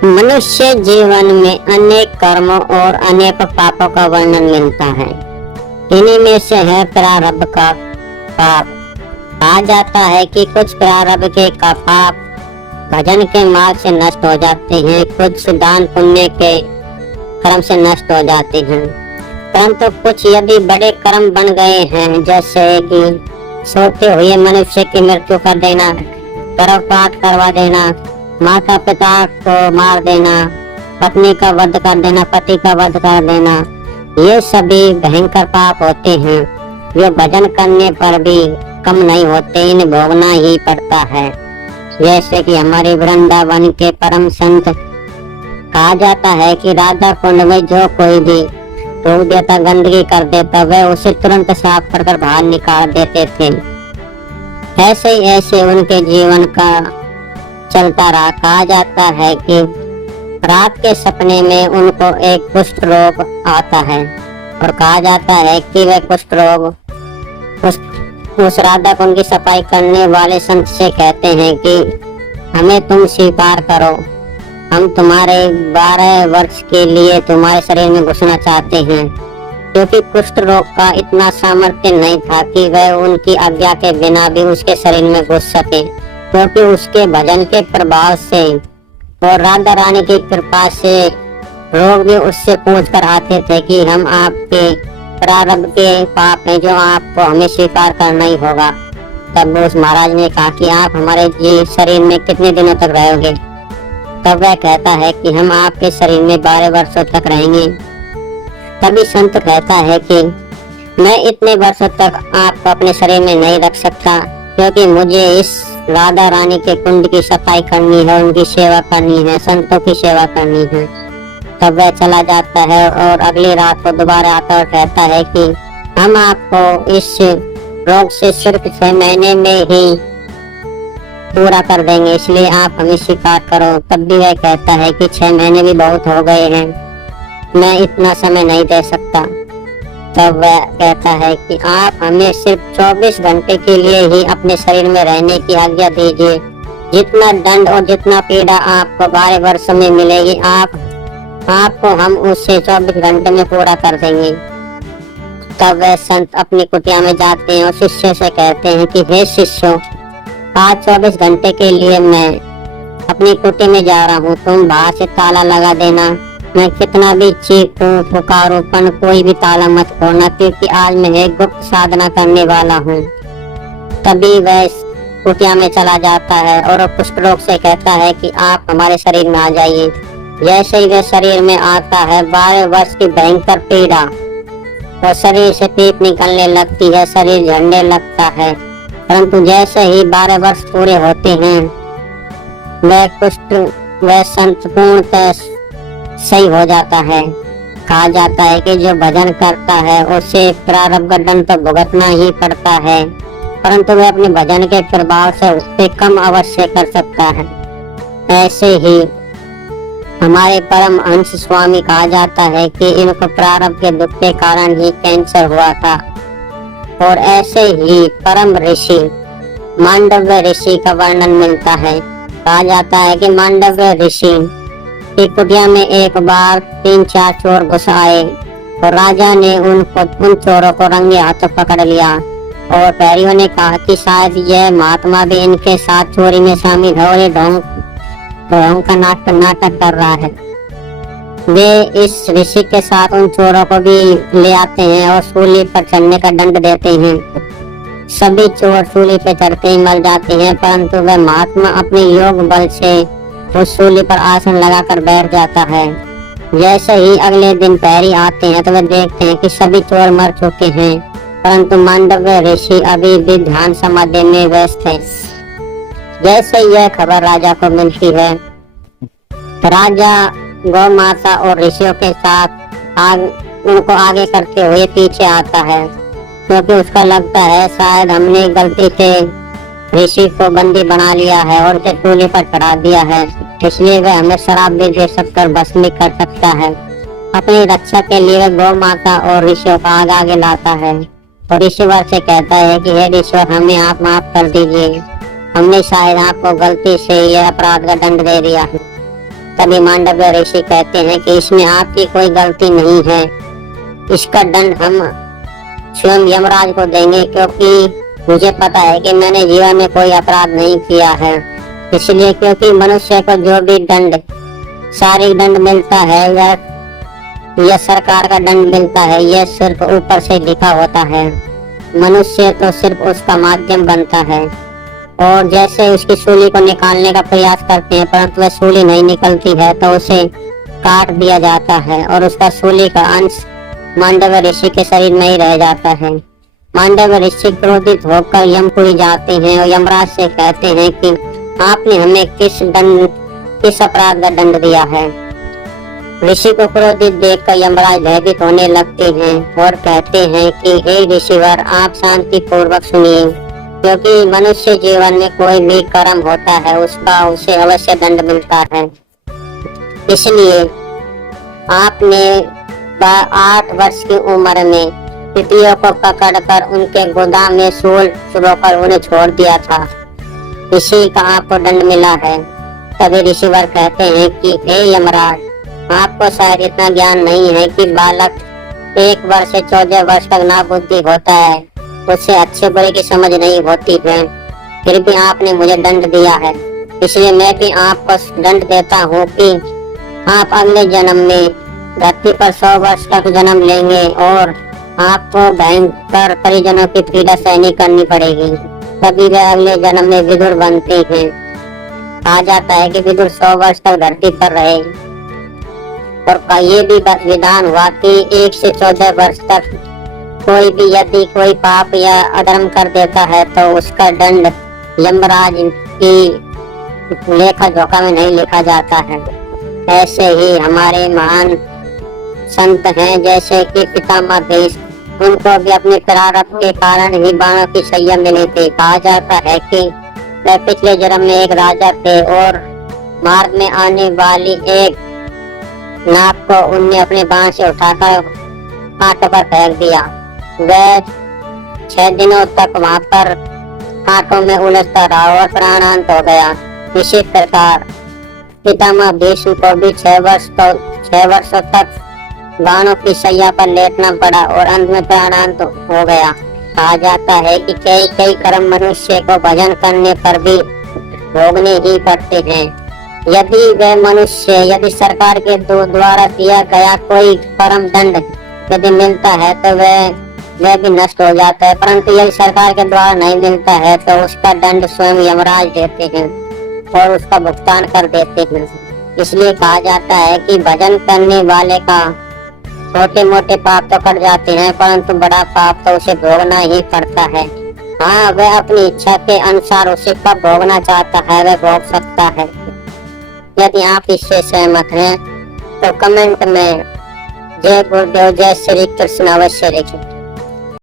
मनुष्य जीवन में अनेक कर्मों और अनेक पापों का वर्णन मिलता है। इन्हीं में से है प्रारब्ध का पाप। कहा जाता है कि कुछ प्रारब्ध के का पाप भजन के मार्ग से नष्ट हो जाते हैं, कुछ दान पुण्य के कर्म से नष्ट हो जाते हैं, परंतु कुछ यदि बड़े कर्म बन गए हैं, जैसे कि सोते हुए मनुष्य की मृत्यु कर देना, गर्भपात करवा देना, माता पिता को मार देना, पत्नी का वध कर देना, पति का वध कर देना, ये सभी भयंकर पाप होते हैं जो भजन करने पर भी कम नहीं होते, इन्हें भोगना ही पड़ता है। जैसे कि हमारे वृंदावन के परम संत कहा जाता है कि राधा कुंड में जो कोई भी थूक देता, गंदगी कर देता, वह उसे तुरंत साफ कर बाहर निकाल देते थे। ऐसे ही ऐसे उनके जीवन का चलता रहा। कहा जाता है कि रात के सपने में उनको एक कुष्ठ रोग आता है और कहा जाता है कि वह कुष्ठ रोग उस राधा कुंड की सफाई करने वाले संत से कहते हैं कि हमें तुम स्वीकार करो, हम तुम्हारे 12 वर्ष के लिए तुम्हारे शरीर में घुसना चाहते हैं, क्योंकि कुष्ठ रोग का इतना सामर्थ्य नहीं था कि वह उनकी आज्ञा के बिना भी उसके शरीर में घुस सके, क्योंकि उसके भजन के प्रभाव से और राधा रानी की कृपा से लोग भी उससे पूछ कर आते थे कि हम आपके प्रारब्ध के पाप हैं जो आपको हमें स्वीकार करना ही होगा। तब उस महाराज ने कहा कि आप हमारे शरीर में कितने दिनों तक रहोगे? तब वह कहता है कि हम आपके शरीर में 12 वर्षों तक रहेंगे। तभी संत कहता है कि मैं इतने वर्षों तक आपको अपने शरीर में नहीं रख सकता, क्योंकि मुझे इस राधा रानी के कुंड की सफाई करनी है, उनकी सेवा करनी है, संतों की सेवा करनी है। तब वह चला जाता है और अगली रात को दोबारा आता और कहता है कि हम आपको इस रोग से सिर्फ 6 महीने में ही पूरा कर देंगे, इसलिए आप हमें स्वीकार करो। तब भी वह कहता है कि 6 महीने भी बहुत हो गए हैं, मैं इतना समय नहीं दे सकता। तब वह कहता है कि आप हमें सिर्फ 24 घंटे के लिए ही अपने शरीर में रहने की आज्ञा दीजिए। जितना दंड और जितना पीड़ा आपको 12 वर्ष में मिलेगी, आपको हम उससे 24 घंटे में पूरा कर देंगे। तब वह संत अपनी कुटिया में जाते हैं और शिष्य से कहते हैं कि हे शिष्यों, आज 24 घंटे के लिए मैं अपनी कुटी में जा रहा हूँ, तुम बाहर से ताला लगा देना। मैं कितना भी चीखूं पुकारूं, पर कोई भी ताला मत खोलना, क्योंकि आज मैं एक गुप्त साधना करने वाला हूँ। तभी वह कुटिया में चला जाता है और कुष्ठ रोग से कहता है कि आप हमारे शरीर में आ जाइए। जैसे ही वह शरीर में आता है, 12 वर्ष की भयंकर पीड़ा और शरीर से पीप निकलने लगती है, शरीर झड़ने लगता है। परंतु जैसे ही 12 वर्ष पूरे होते हैं, वह संत पूर्णतः सही हो जाता है। कहा जाता है कि जो भजन करता है उसे प्रारब्ध दंड तो भुगतना ही पड़ता है, परंतु वह अपने भजन के प्रभाव से उससे कम अवश्य कर सकता है। ऐसे ही हमारे परम हंस स्वामी कहा जाता है कि इनको प्रारब्ध के दुख के कारण ही कैंसर हुआ था। और ऐसे ही परम ऋषि मांडव्य ऋषि का वर्णन मिलता है। कहा जाता है कि मांडव्य ऋषि की कुटिया में एक बार 3-4 चोर घुस आए और राजा ने उन चोरों को रंगे हाथों पकड़ लिया और पैरियों ने कहा कि शायद यह महात्मा भी इनके साथ चोरी में शामिल है और ये ढोंग का नाटक कर रहा है। वे इस ऋषि के साथ उन चोरों को भी ले आते हैं और सूली पर चढ़ने का दंड देते हैं। सभी चोर सूली पर चढ़ते ही मर जाते हैं, परंतु वह महात्मा अपने योग बल से उस सूली पर आसन लगाकर बैठ जाता है। जैसे ही अगले दिन पैरी आते हैं तो वे देखते हैं कि सभी चोर मर चुके हैं, परंतु मांडव्य ऋषि अभी भी ध्यान समाधि में व्यस्त है। जैसे यह खबर राजा को मिलती है, राजा गौ माता और ऋषियों के साथ उनको आगे करते हुए पीछे आता है, क्योंकि उसका लगता है शायद हमने गलती से ऋषि को बंदी बना लिया है और उसे सूली पर चढ़ा दिया है, इसलिए वह हमें शराब भी दे सकता और भस्म कर सकता है। अपनी रक्षा के लिए वह गौ माता और ऋषियों को आगे लाता है और ईश्वर से कहता है कि हे ईश्वर, हमें आप माफ कर दीजिए, हमने शायद आपको गलती से यह अपराध का दंड दे दिया है। तभी मांडव्य ऋषि कहते हैं कि इसमें आपकी कोई गलती नहीं है, इसका दंड हम स्वयं यमराज को देंगे, क्योंकि मुझे पता है कि मैंने जीवन में कोई अपराध नहीं किया है। इसलिए क्योंकि मनुष्य को जो भी दंड, शारीरिक दंड मिलता है या सरकार का दंड मिलता है, यह सिर्फ ऊपर से लिखा होता है। मनुष्य तो सिर्फ उसका माध्यम बनता है, और जैसे उसकी सूली को निकालने का प्रयास करते हैं परंतु वह सूली नहीं निकलती है तो उसे काट दिया जाता है और उसका सूली का अंश मांडव्य ऋषि के शरीर में ही रह जाता है। मांडव्य ऋषि क्रोधित होकर यमपुरी जाते हैं और यमराज से कहते हैं कि आपने हमें किस अपराध का दंड दिया है। ऋषि को क्रोधित देखकर यमराज भयभीत होने लगते हैं और कहते हैं कि हे ऋषिवर, आप शांति पूर्वक सुनिए, क्योंकि मनुष्य जीवन में कोई भी कर्म होता है उसका उसे अवश्य दंड मिलता है। इसलिए आपने 8 वर्ष की उम्र में तितियों को पकड़कर उनके गोदाम में सूल चुराकर उन्हें छोड़ दिया था, इसी का आपको दंड मिला है। तभी ऋषिवर कहते हैं कि हे यमराज, आपको शायद इतना ज्ञान नहीं है कि बालक 1 वर्ष से 14 वर्ष तक ना बुद्धि होता है, उससे अच्छे बुरे की समझ नहीं होती है, फिर भी आपने मुझे दंड दिया है। इसलिए मैं भी आपको दंड देता हूँ कि आप अगले जन्म में धरती पर 100 वर्ष तक जन्म लेंगे और आपको भयंकर परिजनों की पीड़ा सहनी करनी पड़ेगी, तभी वे अगले जन्म में विदुर बनते हैं। कहा जाता है कि विदुर 100 वर्ष तक धरती पर रहे, और ये भी विधान हुआ कि 1 से 14 वर्ष तक कोई भी यदि कोई पाप या अधर्म कर देता है तो उसका दंड यमराज की लेखा जोखा में नहीं लिखा जाता है। ऐसे ही हमारे महान संत हैं जैसे कि पितामह भीष्म, उनको भी अपने प्रारब्ध के कारण ही बाणों की सैया मिली थी। कहा जाता है कि वे पिछले जन्म में एक राजा थे और मार्ग में आने वाली एक नाव को उनने अपने बाण से उठाकर कांटों पर फेंक दिया। वह 6 दिनों तक वहां पर कांटों में उलझता रहा और प्राणांत हो गया। इसी प्रकार पितामह भीष्म को भी 6 वर्षों तक बाणों की सैया पर लेटना पड़ा और अंत में प्राणांत हो गया। कहा जाता है कि कई कर्म मनुष्य को भजन करने पर भी भोगने ही पड़ते हैं। यदि सरकार के द्वारा दिया गया कोई परम दंड यदि मिलता है तो वह भी नष्ट हो जाता है, परंतु यदि सरकार के द्वारा नहीं मिलता है तो उसका दंड स्वयं यमराज देते हैं और उसका भुगतान कर देते हैं। इसलिए कहा जाता है कि भजन करने वाले का छोटे मोटे पाप तो कट जाते हैं, परंतु बड़ा पाप तो उसे भोगना ही पड़ता है। हाँ, वह अपनी इच्छा के अनुसार उसे कब भोगना चाहता है वह भोग सकता है। यदि आप इससे सहमत हैं तो कमेंट में जय गुरुदेव, जय श्री कृष्ण अवश्य लिखें।